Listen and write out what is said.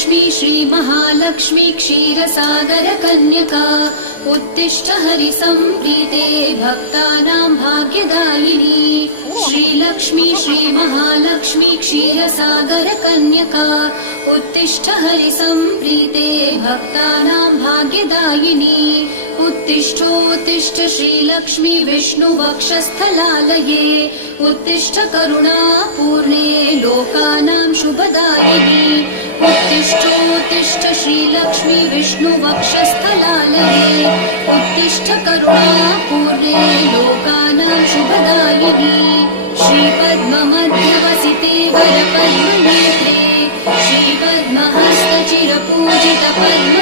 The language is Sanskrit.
श्रीलक्ष्मी श्रीमहालक्ष्मी क्षीरसागरकन्यका उत्तिष्ठ हरिसम्प्रीते भक्तानां भाग्यदायिनी। श्रीलक्ष्मी श्रीमहालक्ष्मी क्षीरसागरकन्यका उत्तिष्ठ हरिसम्प्रीते भक्तानां भाग्यदायिनी। उत्तिष्ठोत्तिष्ठ श्रीलक्ष्मी विष्णुवक्षस्थलालये उत्तिष्ठ करुणापूर्णे लोकानां शुभदायिनी। उत्तिष्ठोत्तिष्ठ श्रीलक्ष्मी विष्णुवक्षस्थलालये उत्तिष्ठ करुणापूर्णे लोकानां शुभदायिनी। श्रीपद्ममध्यवसिते वरपद्मनेत्रे श्रीपद्महस्तचिरपूजितपद्म